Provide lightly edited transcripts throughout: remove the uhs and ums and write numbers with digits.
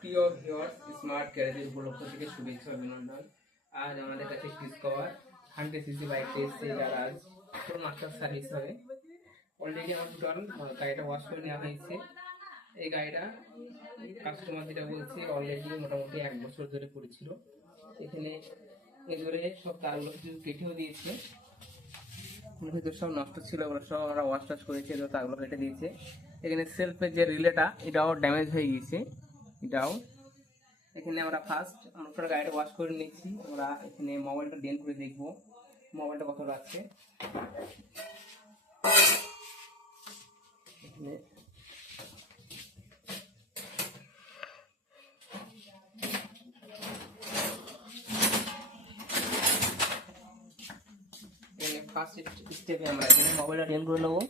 প্রিয় viewers, smart গ্যারেজের উপলক্ষ থেকে শুভেচ্ছা অভিনন্দন। আজ আমাদের কাছে ডিসকভার 100cc বাইকটি এসেছে। গ্যারাজ ফুল মাস্টার সার্ভিস হবে। অলরেডি আমার টোটাল গাড়িটা ওয়াশ করে নেওয়া হয়েছে। এই গাড়িটা কাস্টমার যেটা বলছে অলরেডি মোটামুটি 1 বছর ধরে পড়েছিল। এখানে এগুলো সব তারগুলো কিছু কেটেও দিয়েছে, ভিতর সব নষ্ট ছিল, ওগুলো সব আমরা ওয়াশ টাশ করেছি, তারগুলো কেটে দিয়েছে। এখানে সেলফের যে রিলেটা এটাও ড্যামেজ হয়ে গিয়েছে, এটাও। এখানে আমরা আমরা গাড়িটা ওয়াশ করে নিচ্ছি। আমরা এখানে মোবাইলটা ডেন করে দেখবো মোবাইলটা কতটা আছে। এখানে ফার্স্ট স্টেপে আমরা এখানে মোবাইলটা ডেন করে নেবো।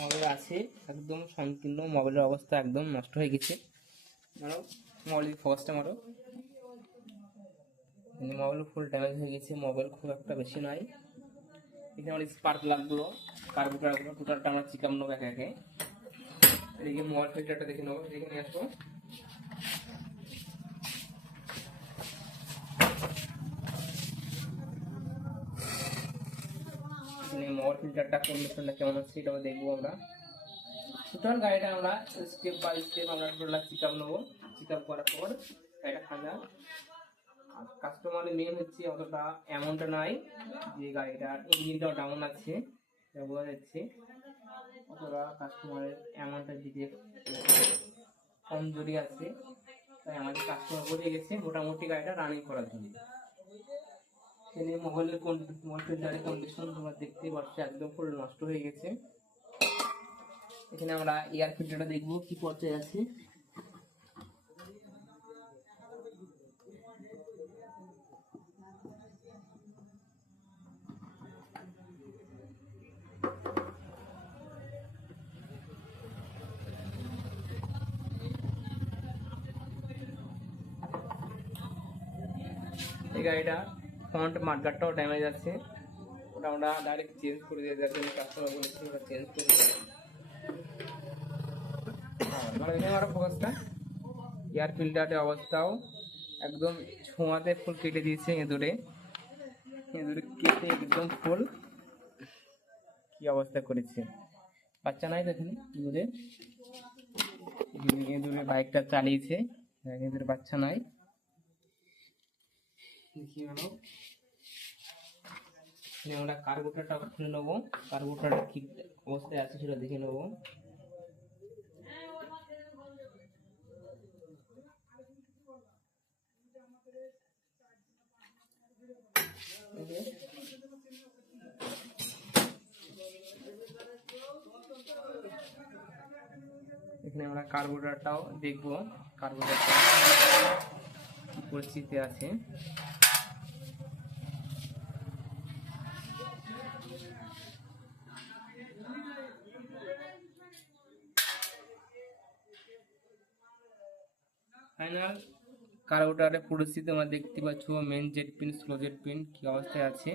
মোবাইল আছে একদম সম্পূর্ণ, মোবাইলের অবস্থা একদম নষ্ট হয়ে গেছে। মারো মোবাইল ফোকাসটা মারো। মোবাইল ফুল ড্যামেজ হয়ে গেছে, মোবাইল খুব একটা বেশি নয়। এখানে আমার স্পার্ক লাগলো, কার্বোরেটরগুলো টোটালটা আমরা চিকাম নেবো একে একে। এদিকে মোবাইল ফিল্টারটা দেখে নেবো, এখানে আসবো। মোবাইল ফিল্টারটা কন্ডিশনটা কেমন আছে এটাও দেখবো আমরা। টোটাল গাড়িটা আমরা স্টেপ বাই স্টেপ আমরা টোটাল চেকআপ নেবো। চেকআপ করার পর গাড়িটা খাজা। আর কাস্টমারের মেন হচ্ছে অতটা অ্যামাউন্টটা নাই, যে গাড়িটার ইঞ্জিনটাও ডাউন আছে, এটা বোঝা যাচ্ছে। অতটা কাস্টমারের অ্যামাউন্টের দিকে কমজোরি আছে, তাই আমাদের কাস্টমার বলে গেছে মোটামুটি গাড়িটা রানিং করার জন্য। এখানে মোবাইল ফিল্টারের কন্ডিশন তোমরা দেখতেই পাচ্ছ, একদম ফুল নষ্ট হয়ে গেছে। এখানে আমরা এয়ার ফিল্টারটা দেখবো কি পর্যায়ে আছে। এই গাড়িটা ফ্রন্ট মাঠগাটটাও ড্যামেজ আছে, ওটা আমরা ডাইরেক্ট চেঞ্জ করে দিয়ে দেওয়ার জন্য কাস্টমার বলেছি, ওটা চেঞ্জ করে দেবো। ফোকাসটা এয়ার ফিল্টারের অবস্থাও একদম ছোঁয়াতে ফুল কেটে দিয়েছে। এঁদুরে কেটে একদম ফুল কি অবস্থা করেছে। বাচ্চা নাই তো এখানে এঁদুরে বাইকটা চালিয়েছে, এঁদুরে বাচ্চা নাই। কি হলো, আমরা কার্বোরেটরটা খুলে নেবো, কার্বোরেটরটা কি অবস্থায় আছে সেটা দেখে নেবো। এখানে আমরা কার্বোরেটরটাও দেখবো, কার্বোরেটরটা কি পরিস্থিতি আছে। ফাইনাল কার্বোরেটরের পরিস্থিতি আমরা দেখতে পাচ্ছ, main jet pin, slow jet pin কি অবস্থায় আছে।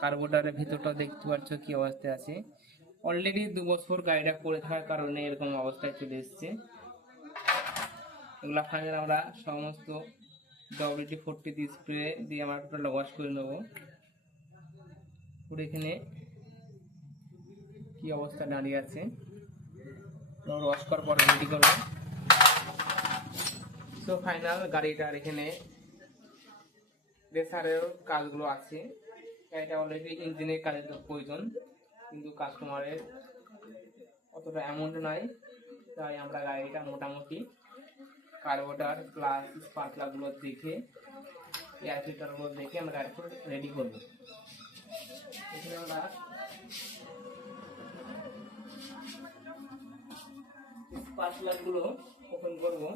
কার্বোরেটরের ভিতরটাও দেখতে পাচ্ছ কি অবস্থায় আছে। অলরেডি 2 বছর গাড়িটা পড়ে থাকার কারণে এরকম অবস্থায় চলে এসছে। এগুলা ফাইনাল আমরা সমস্ত WD-40 স্প্রে দিয়ে আমরা টোটালটা ওয়াশ করে নেবো। পুরো এখানে কি অবস্থা দাঁড়িয়ে আছে ওয়াশ করার পর রেডি করবো। তো ফাইনাল গাড়িটার এখানে রেসারের কাজগুলো আছে। এটা অলরেডি ইঞ্জিনের কাজের প্রয়োজন, কিন্তু কাস্টমারের অতটা অ্যামাউন্ট নাই, তাই আমরা গাড়িটা মোটামুটি কার্বোরেটর প্লাস স্পার্ক প্লাগগুলো দেখে, এয়ার ফিল্টারগুলো দেখে আমরা গাড়িটা রেডি করবো। এখানে আমরা স্পার্ক প্লাগগুলো ওপেন করবো।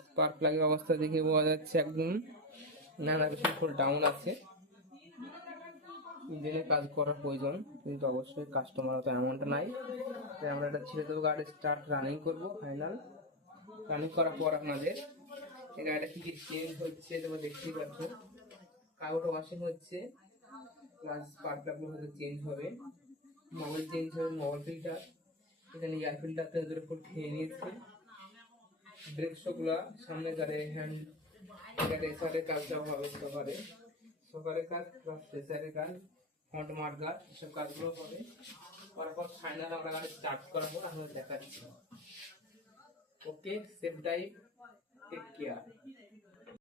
স্পার্ক প্লাগের অবস্থা দেখে বোঝা যাচ্ছে একদম নানা কিছু ফুল ডাউন আছে। ইঞ্জিনের কাজ করার প্রয়োজন, কিন্তু অবশ্যই কাস্টমার অত এমনটা নাই। তাই আমরা এটা ছেড়ে দেবো, গাড়ি স্টার্ট রানিং করবো। ফাইনাল রানিং করার পর আপনাদের এই গাড়িটা কি কি চেঞ্জ হচ্ছে তোমরা দেখতেই পাচ্ছ। কাগজটা ওয়াশিং হচ্ছে, প্লাস স্পার্ক প্লাগগুলো হয়তো চেঞ্জ হবে, মোবাইল চেঞ্জ হবে, মোবাইল ফিল্টার, এখানে এয়ার ফিল্টারটা ওদের উপর খেয়ে নিয়েছে। ব্রেক শোগুলা সামনে গাড়ি হ্যান্ড রেসারের কাজটাও হবে, সকারের কাজ প্লাস রেসারের কাজ, ফ্রন্ট মাঠ গার্ড, এসব কাজগুলো হবে। করার পর ফাইনাল আমরা গাড়ি স্টার্ট করাবো, আপনাদের দেখাচ্ছি। ওকে, সেফ ড্রাইভ, টেক কেয়ার।